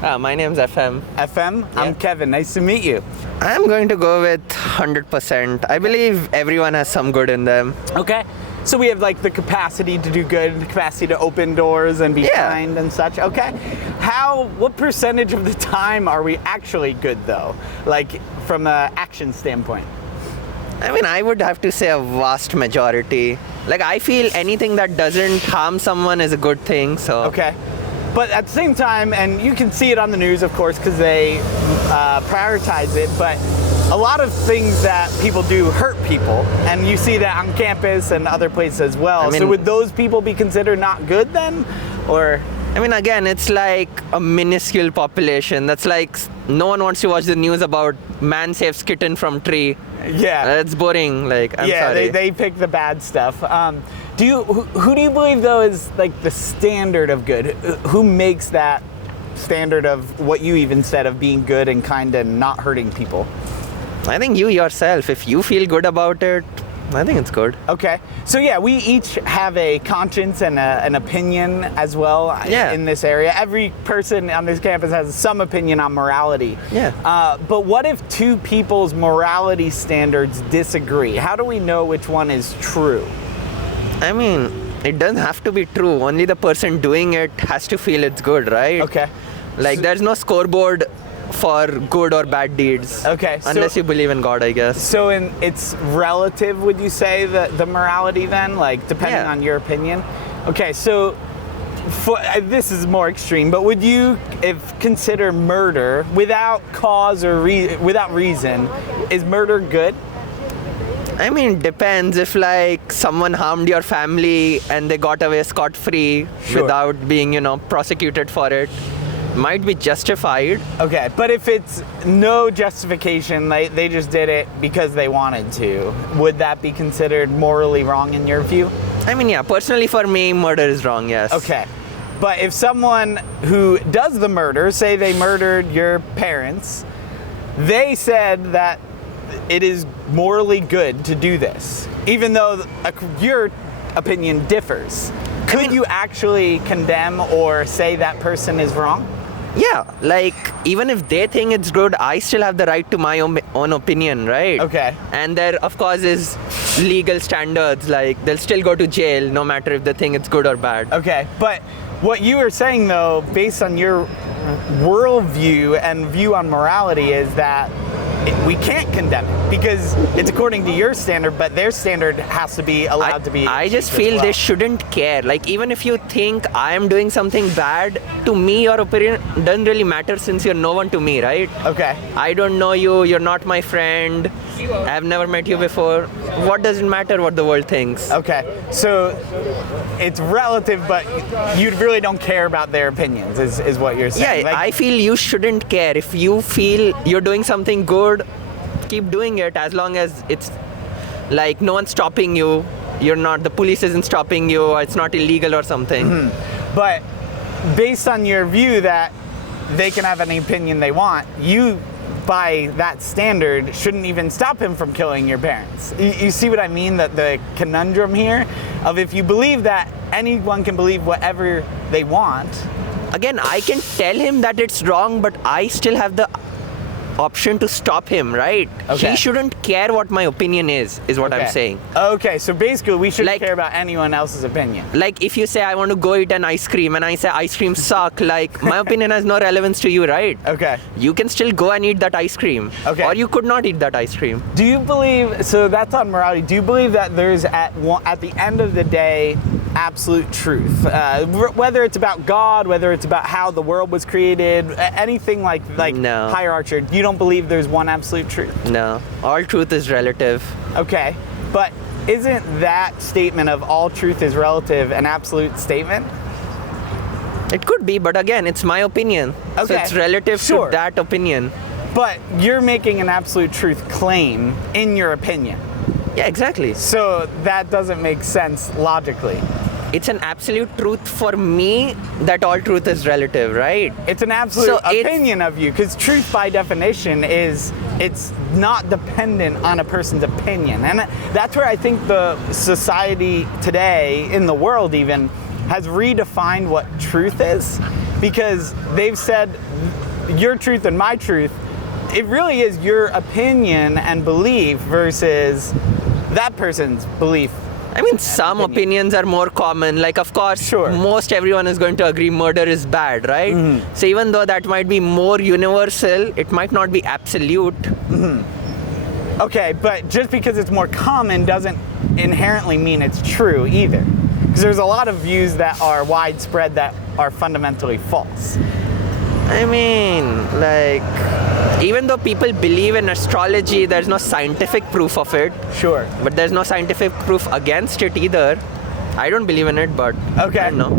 My name's FM. FM? Yeah. I'm Kevin. Nice to meet you. I'm going to go with 100%. I believe everyone has some good in them. Okay. So we have like the capacity to do good, the capacity to open doors and be kind and such. Okay. What percentage of the time are we actually good though? Like from an action standpoint? I mean, I would have to say a vast majority. Like, I feel anything that doesn't harm someone is a good thing, so. Okay. But at the same time, and you can see it on the news, of course, because they prioritize it, but a lot of things that people do hurt people, and you see that on campus and other places as well. I mean, so would those people be considered not good then? Or? I mean, again, it's like a minuscule population. That's like, no one wants to watch the news about man saves kitten from tree. Yeah. That's boring, like, I'm sorry. Yeah, they pick the bad stuff. Who do you believe, though, is like the standard of good? Who makes that standard of what you even said of being good and kind and not hurting people? I think you yourself, if you feel good about it, I think it's good. Okay. So yeah, we each have a conscience and an opinion as well in this area. Every person on this campus has some opinion on morality. Yeah. But what if two people's morality standards disagree? How do we know which one is true? I mean, it doesn't have to be true. Only the person doing it has to feel it's good, right? Okay. Like, there's no scoreboard for good or bad deeds. Okay. Unless you believe in God, I guess. So it's relative, would you say, the morality then? Like, depending on your opinion? Okay, so this is more extreme, but would you consider murder without cause or without reason, is murder good? I mean, depends. If like someone harmed your family and they got away scot-free without being, prosecuted for it, might be justified. Okay, but if it's no justification, they just did it because they wanted to, would that be considered morally wrong in your view? I mean, yeah, personally for me, murder is wrong, yes. Okay, but if someone who does the murder, say they murdered your parents, they said that it is morally good to do this, even though your opinion differs. Could you actually condemn or say that person is wrong? Yeah, like, even if they think it's good, I still have the right to my own opinion, right? Okay. And there, of course, is legal standards, like, they'll still go to jail no matter if they think it's good or bad. Okay, but what you were saying, though, based on your worldview and view on morality, is that we can't condemn it because it's according to your standard, but their standard has to be allowed to be. I just feel they shouldn't care. Like, even if you think I am doing something bad, to me your opinion doesn't really matter since you're no one to me, right? Okay. I don't know you, you're not my friend, I've never met you before. What does it matter what the world thinks? Okay, so it's relative, but you really don't care about their opinions, is what you're saying. Yeah, I feel you shouldn't care. If you feel you're doing something good, keep doing it as long as it's like no one's stopping you. The police isn't stopping you, or it's not illegal or something. Mm-hmm. But based on your view that they can have any opinion they want, you, by that standard, shouldn't even stop him from killing your parents. You see what I mean? That the conundrum here of if you believe that anyone can believe whatever they want. Again, I can tell him that it's wrong, but I still have the option to stop him, right? Okay. He shouldn't care what my opinion is what I'm saying. Okay, so basically we shouldn't care about anyone else's opinion. Like, if you say I want to go eat an ice cream and I say ice cream suck, like, my opinion has no relevance to you, right? Okay. You can still go and eat that ice cream. Okay. Or you could not eat that ice cream. Do you believe, so that's on morality, do you believe that there's at the end of the day absolute truth? Whether it's about God, whether it's about how the world was created, anything like no. hierarchy, you don't believe there's one absolute truth? No. All truth is relative. Okay. But isn't that statement of all truth is relative an absolute statement? It could be, but again, it's my opinion. Okay. So it's relative to that opinion. But you're making an absolute truth claim in your opinion. Yeah, exactly. So that doesn't make sense logically. It's an absolute truth for me that all truth is relative, right? It's an absolute opinion of you, because truth by definition is it's not dependent on a person's opinion. And that's where I think the society today, in the world even, has redefined what truth is, because they've said your truth and my truth, it really is your opinion and belief versus that person's belief. I mean, some opinions are more common. Like, of course, Sure. most everyone is going to agree murder is bad, right? So even though that might be more universal, it might not be absolute. Okay, but just because it's more common doesn't inherently mean it's true either. Because there's a lot of views that are widespread that are fundamentally false. I mean, like, even though people believe in astrology, there's no scientific proof of it. Sure. But there's no scientific proof against it either. I don't believe in it, but Okay. I don't know.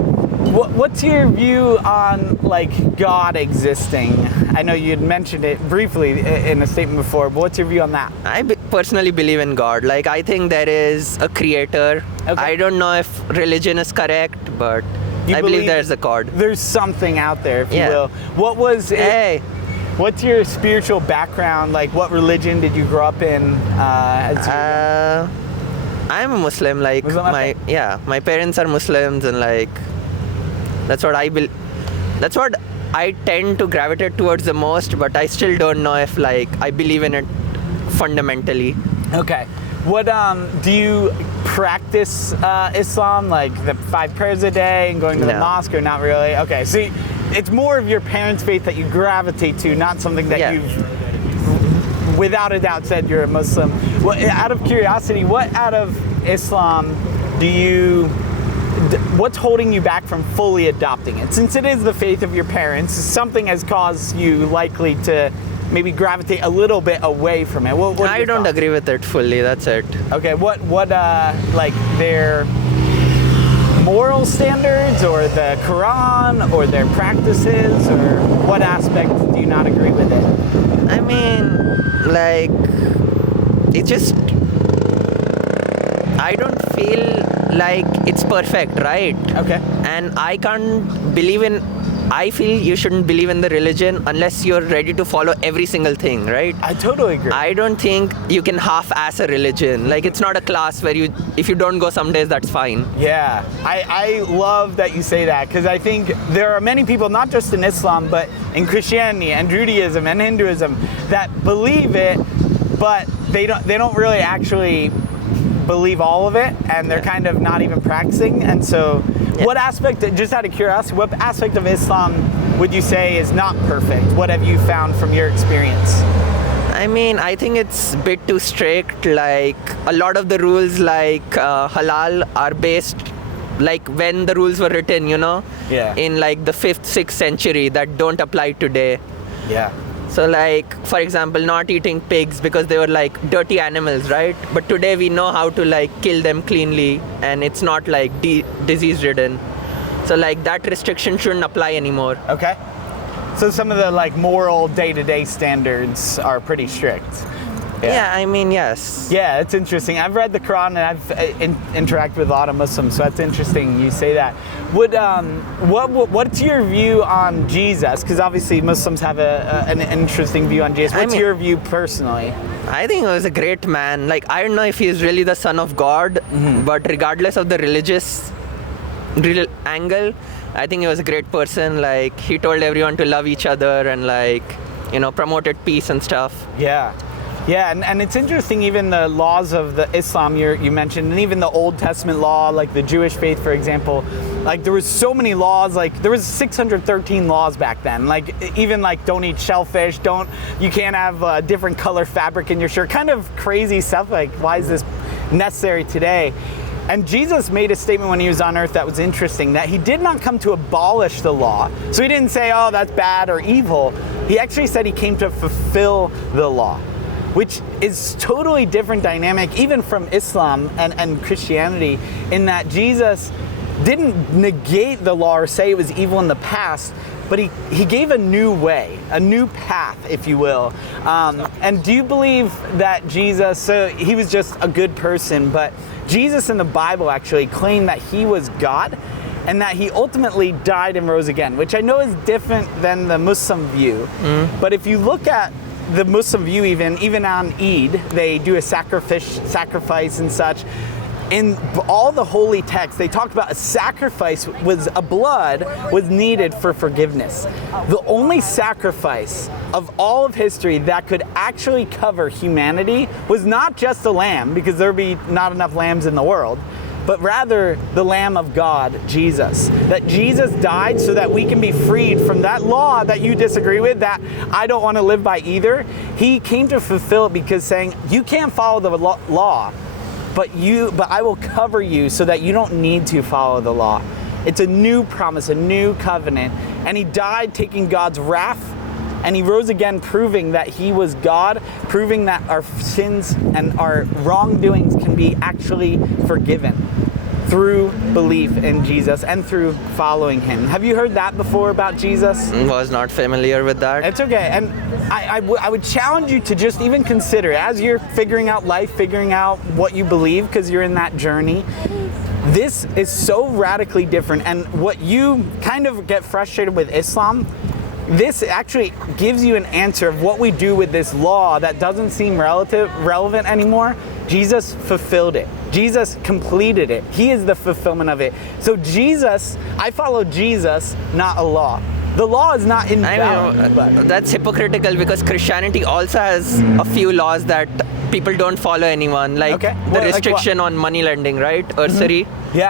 What's your view on like God existing? I know you had mentioned it briefly in a statement before, but what's your view on that? I personally believe in God. Like, I think there is a creator. Okay. I don't know if religion is correct, but You I believe there's a God. There's something out there, if Yeah. you will. What was it? Hey, What's your spiritual background? Like, what religion did you grow up in? I'm a Muslim. Like, Muslim, my parents are Muslims, and like, that's what that's what I tend to gravitate towards the most. But I still don't know if like I believe in it fundamentally. Okay. What do you practice Islam, like the 5 prayers a day and going to the No. mosque, or not really? Okay, so it's more of your parents' faith that you gravitate to, not something that Yeah. you've, without a doubt, said you're a Muslim. Well, out of curiosity, what out of Islam do you? What's holding you back from fully adopting it? Since it is the faith of your parents, something has caused you likely to maybe gravitate a little bit away from it. What are I your don't thoughts? agree with it fully. That's it. Okay, what like their moral standards, or the Quran, or their practices, or what aspect do you not agree with it? I mean, like, it just, I don't feel like it's perfect, right? Okay. And I can't believe in, I feel you shouldn't believe in the religion unless you're ready to follow every single thing, right? I totally agree. I don't think you can half-ass a religion. Like, it's not a class where if you don't go some days, that's fine. Yeah, I love that you say that, because I think there are many people, not just in Islam, but in Christianity and Judaism and Hinduism, that believe it, but they don't really actually believe all of it, and they're kind of not even practicing. And so what aspect, just out of curiosity, what aspect of Islam would you say is not perfect? What have you found from your experience? I mean, I think it's a bit too strict. Like, a lot of the rules, like halal, are based, like, when the rules were written, Yeah. in like the 5th, 6th century, that don't apply today. Yeah. So, like, for example, not eating pigs because they were like dirty animals, right? But today we know how to like kill them cleanly, and it's not like disease ridden. So, like, that restriction shouldn't apply anymore. Okay. So some of the like moral day-to-day standards are pretty strict. Yeah, I mean, yes. Yeah, it's interesting. I've read the Quran, and I've interacted with a lot of Muslims, so that's interesting you say that. What's your view on Jesus? Because obviously Muslims have an interesting view on Jesus. What's your view personally? I think he was a great man. Like, I don't know if he's really the son of God, but regardless of the religious angle, I think he was a great person. Like, he told everyone to love each other and like, promoted peace and stuff. Yeah. Yeah, and it's interesting, even the laws of the Islam you mentioned, and even the Old Testament law, like the Jewish faith, for example, like there was so many laws, like there was 613 laws back then, like even like don't eat shellfish, you can't have a different color fabric in your shirt, kind of crazy stuff, like why is this necessary today? And Jesus made a statement when he was on earth that was interesting, that he did not come to abolish the law. So he didn't say, oh, that's bad or evil. He actually said he came to fulfill the law, which is totally different dynamic even from Islam and Christianity, in that Jesus didn't negate the law or say it was evil in the past, but he gave a new way, a new path, if you will. And do you believe that Jesus, so he was just a good person, but Jesus in the Bible actually claimed that he was God and that he ultimately died and rose again, which I know is different than the Muslim view. But if you look at the Muslim view, even on Eid, they do a sacrifice and such. in all the holy texts, they talked about a blood was needed for forgiveness. The only sacrifice of all of history that could actually cover humanity was not just a lamb, because there'd be not enough lambs in the world, but rather the Lamb of God, Jesus. That Jesus died so that we can be freed from that law that you disagree with, that I don't want to live by either. He came to fulfill it, because saying, you can't follow the law, but I will cover you so that you don't need to follow the law. It's a new promise, a new covenant. And he died taking God's wrath, and he rose again proving that he was God, proving that our sins and our wrongdoings can be actually forgiven through belief in Jesus and through following him. Have you heard that before about Jesus? Was not familiar with that. It's okay. And I would challenge you to just even consider, as you're figuring out life, figuring out what you believe, because you're in that journey, this is so radically different. And what you kind of get frustrated with Islam, this actually gives you an answer of what we do with this law that doesn't seem relevant anymore. Jesus fulfilled it. Jesus completed it. He is the fulfillment of it. So I follow Jesus, not a law. The law is not invalid. That's hypocritical, because Christianity also has a few laws that people don't follow anyone. Like the restriction on money lending, right? Usury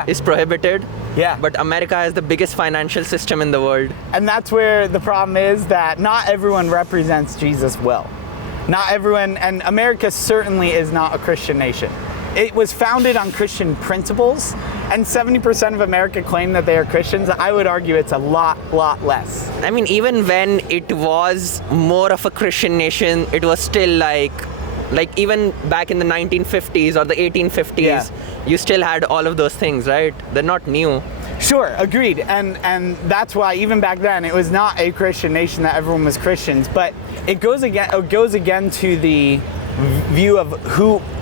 is prohibited. Yeah. But America has the biggest financial system in the world. And that's where the problem is, that not everyone represents Jesus well. Not everyone, and America certainly is not a Christian nation. It was founded on Christian principles, and 70% of America claim that they are Christians. I would argue it's a lot less. I mean, even when it was more of a Christian nation, it was still like even back in the 1950s or the 1850s, you still had all of those things, right? They're not new. Sure, agreed. And that's why even back then it was not a Christian nation that everyone was Christians. But it goes again to the view of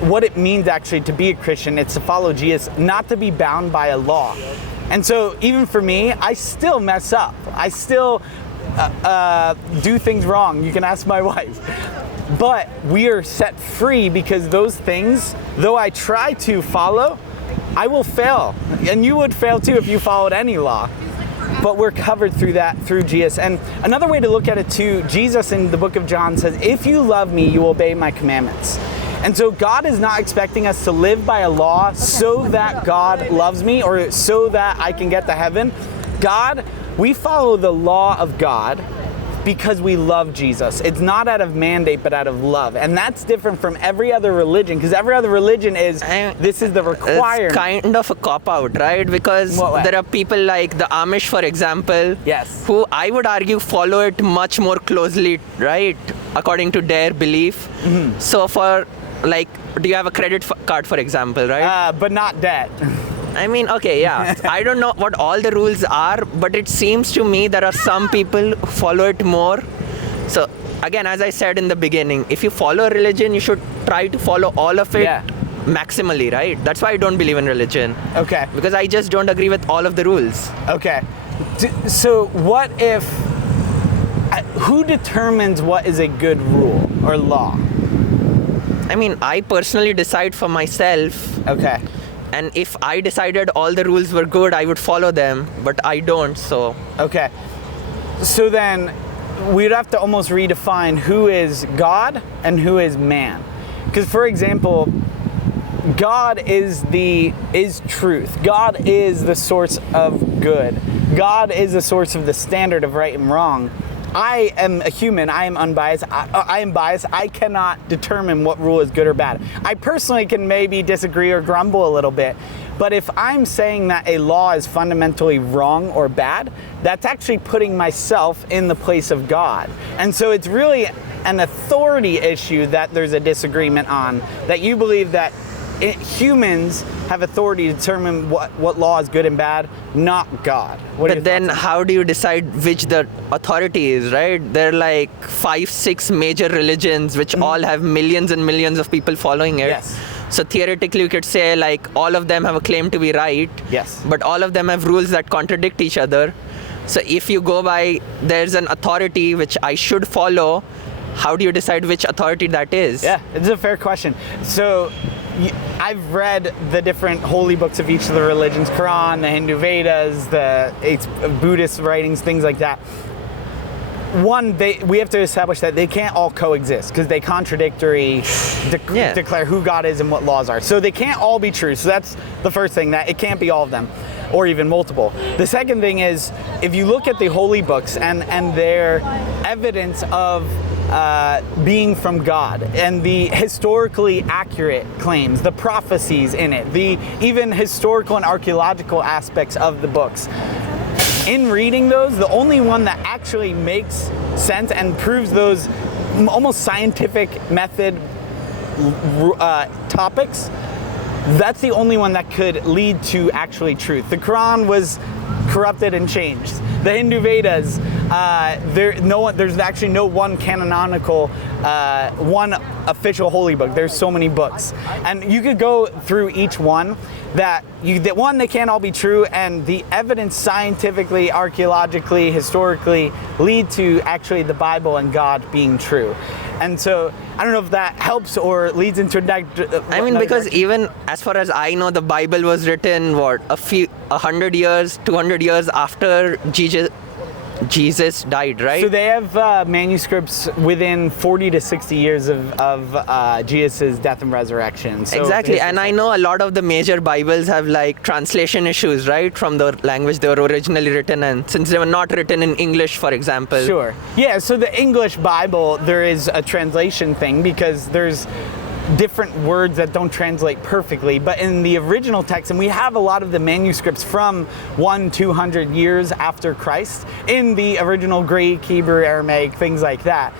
what it means actually to be a Christian. It's to follow Jesus, not to be bound by a law. And so even for me, I still mess up. I still do things wrong. You can ask my wife. But we are set free, because those things, though I try to follow, I will fail. And you would fail too if you followed any law. But we're covered through that, through Jesus. And another way to look at it too, Jesus in the book of John says, if you love me, you will obey my commandments. And so God is not expecting us to live by a law so that God loves me or so that I can get to heaven. We follow the law of God because we love Jesus. It's not out of mandate, but out of love. And that's different from every other religion, because every other religion is, this is the requirement. It's kind of a cop-out, right? Because there are people like the Amish, for example, who I would argue follow it much more closely, right? According to their belief. Mm-hmm. So do you have a credit card, for example, right? But not debt. I mean, okay, yeah. I don't know what all the rules are, but it seems to me there are some people who follow it more. So, again, as I said in the beginning, if you follow a religion, you should try to follow all of it maximally, right? That's why I don't believe in religion. Okay. Because I just don't agree with all of the rules. Okay. So what if... who determines what is a good rule or law? I mean, I personally decide for myself. Okay. And if I decided all the rules were good, I would follow them, but I don't, so... Okay. So then, we'd have to almost redefine who is God and who is man. Because, for example, God is truth. God is the source of good. God is the source of the standard of right and wrong. I am a human. I am unbiased. I am biased. I cannot determine what rule is good or bad. I personally can maybe disagree or grumble a little bit. But if I'm saying that a law is fundamentally wrong or bad, that's actually putting myself in the place of God. And so it's really an authority issue that there's a disagreement on, that you believe that humans have authority to determine what law is good and bad, not God. But then how do you decide which the authority is, right? There are like 5-6 major religions which all have millions and millions of people following it. Yes. So theoretically you could say like all of them have a claim to be right. Yes. But all of them have rules that contradict each other. So if you go by there's an authority which I should follow, how do you decide which authority that is? Yeah, it's a fair question. So I've read the different holy books of each of the religions, Quran, the Hindu Vedas, the Buddhist writings, things like that. One, we have to establish that they can't all coexist because they contradictory declare who God is and what laws are. So they can't all be true. So that's the first thing, that it can't be all of them, or even multiple. The second thing is, if you look at the holy books and their evidence of being from God and the historically accurate claims, the prophecies in it, the even historical and archaeological aspects of the books. In reading those, the only one that actually makes sense and proves those almost scientific method topics, that's the only one that could lead to actually truth. The Quran was corrupted and changed. The Hindu Vedas, there's actually no one canonical, one official holy book. There's so many books, and you could go through each one. They can't all be true, and the evidence scientifically, archaeologically, historically lead to actually the Bible and God being true. And so I don't know if that helps or leads into I mean, because direction. Even as far as I know, the Bible was written 100 years, 200 years after Jesus died, right? So they have manuscripts within 40 to 60 years of Jesus' death and resurrection. So exactly, and I know a lot of the major Bibles have like translation issues, right, from the language they were originally written in, since they were not written in English, for example. Sure. Yeah, so the English Bible, there is a translation thing because there's different words that don't translate perfectly, but in the original text, and we have a lot of the manuscripts from 200 years after Christ in the original Greek, Hebrew, Aramaic, things like that.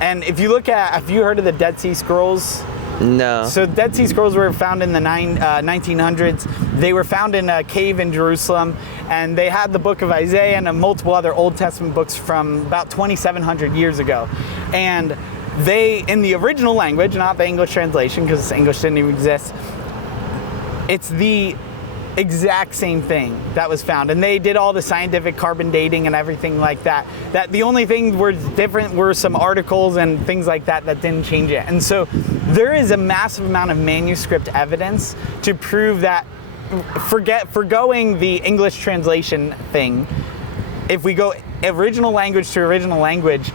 And if you look at, have you heard of the Dead Sea Scrolls? No. So Dead Sea Scrolls were found in the 1900s. They were found in a cave in Jerusalem, and they had the book of Isaiah and multiple other Old Testament books from about 2,700 years ago. And they, in the original language, not the English translation, because English didn't even exist, it's the exact same thing that was found. And they did all the scientific carbon dating and everything like that. That the only thing were different were some articles and things like that that didn't change it. And so there is a massive amount of manuscript evidence to prove that, forgoing the English translation thing, if we go original language to original language,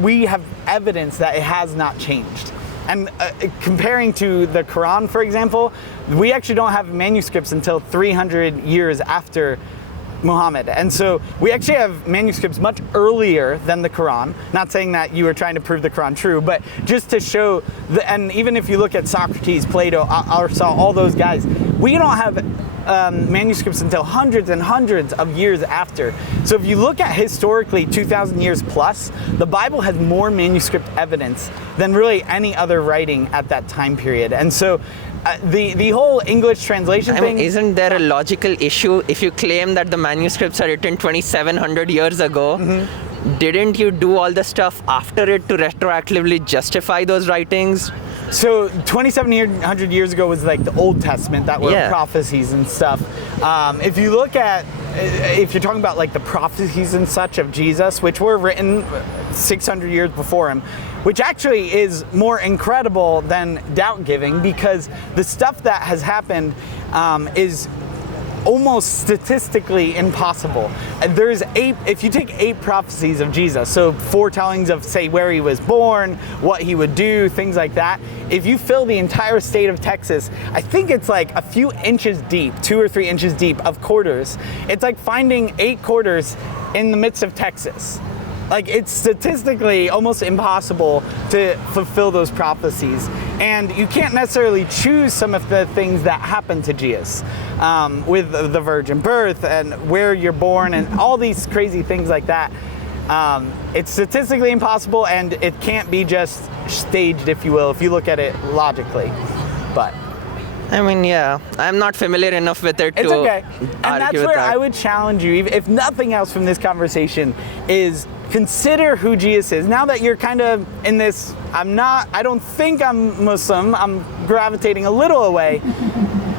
we have evidence that it has not changed. And comparing to the Quran, for example, we actually don't have manuscripts until 300 years after Muhammad. And so we actually have manuscripts much earlier than the Quran. Not saying that you were trying to prove the Quran true, but just to show, and even if you look at Socrates, Plato, Aristotle, all those guys, we don't have manuscripts until hundreds and hundreds of years after. So if you look at historically 2,000 years plus, the Bible has more manuscript evidence than really any other writing at that time period. And so the whole English translation thing... Isn't there a logical issue if you claim that the manuscripts are written 2,700 years ago? Mm-hmm. Didn't you do all the stuff after it to retroactively justify those writings? So 2,700 years ago was like the Old Testament that were prophecies and stuff. If you look at, if you're talking about like the prophecies and such of Jesus, which were written 600 years before him, which actually is more incredible than doubt-giving, because the stuff that has happened is almost statistically impossible. If you take 8 prophecies of Jesus, so foretellings of, say, where he was born, what he would do, things like that, if you fill the entire state of Texas, I think it's like a few inches deep, 2 or 3 inches deep of quarters. It's like finding 8 quarters in the midst of Texas. Like, it's statistically almost impossible to fulfill those prophecies. And you can't necessarily choose some of the things that happened to Jesus with the virgin birth and where you're born and all these crazy things like that. It's statistically impossible, and it can't be just staged, if you will, if you look at it logically. But I mean, yeah, I'm not familiar enough with it it's to okay. And that's where that. I would challenge you, if nothing else from this conversation, is consider who Jesus is. Now that you're kind of in this, I don't think I'm Muslim, I'm gravitating a little away.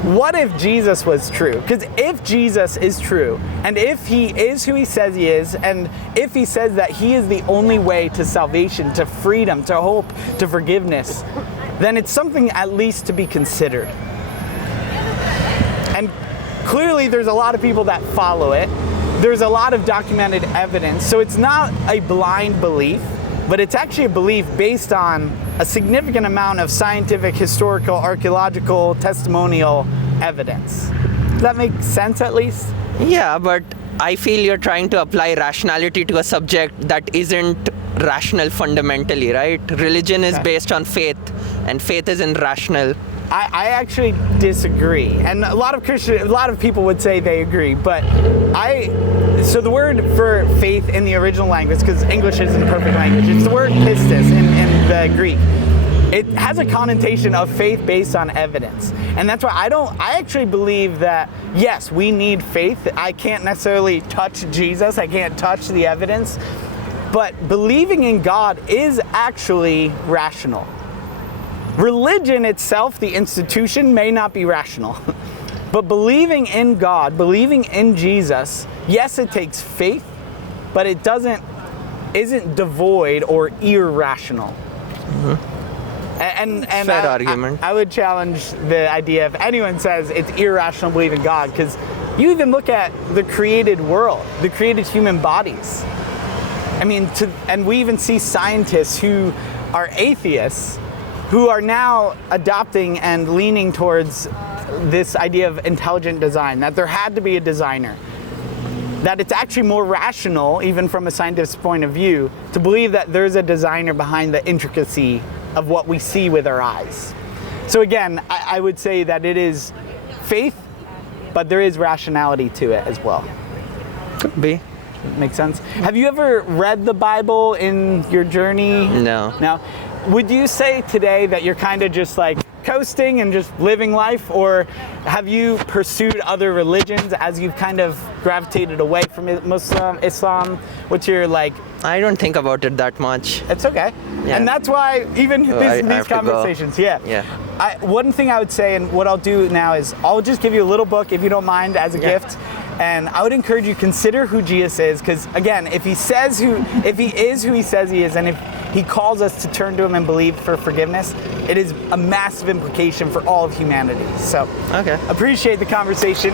What if Jesus was true? Because if Jesus is true, and if he is who he says he is, and if he says that he is the only way to salvation, to freedom, to hope, to forgiveness, then it's something at least to be considered. And clearly there's a lot of people that follow it. There's a lot of documented evidence. So it's not a blind belief, but it's actually a belief based on a significant amount of scientific, historical, archaeological, testimonial evidence. Does that make sense at least? Yeah, but I feel you're trying to apply rationality to a subject that isn't rational fundamentally, right? Religion is based on faith, and faith isn't rational. I actually disagree, and a lot of people would say they agree, but so the word for faith in the original language, because English isn't a perfect language, it's the word pistis in the Greek. It has a connotation of faith based on evidence, and that's why I actually believe that yes, we need faith. I can't necessarily touch Jesus, I can't touch the evidence, but believing in God is actually rational. Religion itself, the institution, may not be rational. But believing in God, believing in Jesus, yes, it takes faith, but it isn't devoid or irrational. Mm-hmm. And fair argument. I would challenge the idea if anyone says it's irrational to believe in God, because you even look at the created world, the created human bodies. I mean, and we even see scientists who are atheists who are now adopting and leaning towards this idea of intelligent design, that there had to be a designer, that it's actually more rational, even from a scientist's point of view, to believe that there's a designer behind the intricacy of what we see with our eyes. So again, I would say that it is faith, but there is rationality to it as well. Could be. Makes sense. Have you ever read the Bible in your journey? No. No. Would you say today that you're kind of just like coasting and just living life, or have you pursued other religions as you've kind of gravitated away from Islam? What's your like? I don't think about it that much. It's okay. Yeah. And that's why even these conversations, one thing I would say, and what I'll do now is I'll just give you a little book, if you don't mind, as a gift. And I would encourage you to consider who Jesus is, because again, if he is who he says he is, and if he calls us to turn to him and believe for forgiveness, it is a massive implication for all of humanity. So, appreciate the conversation.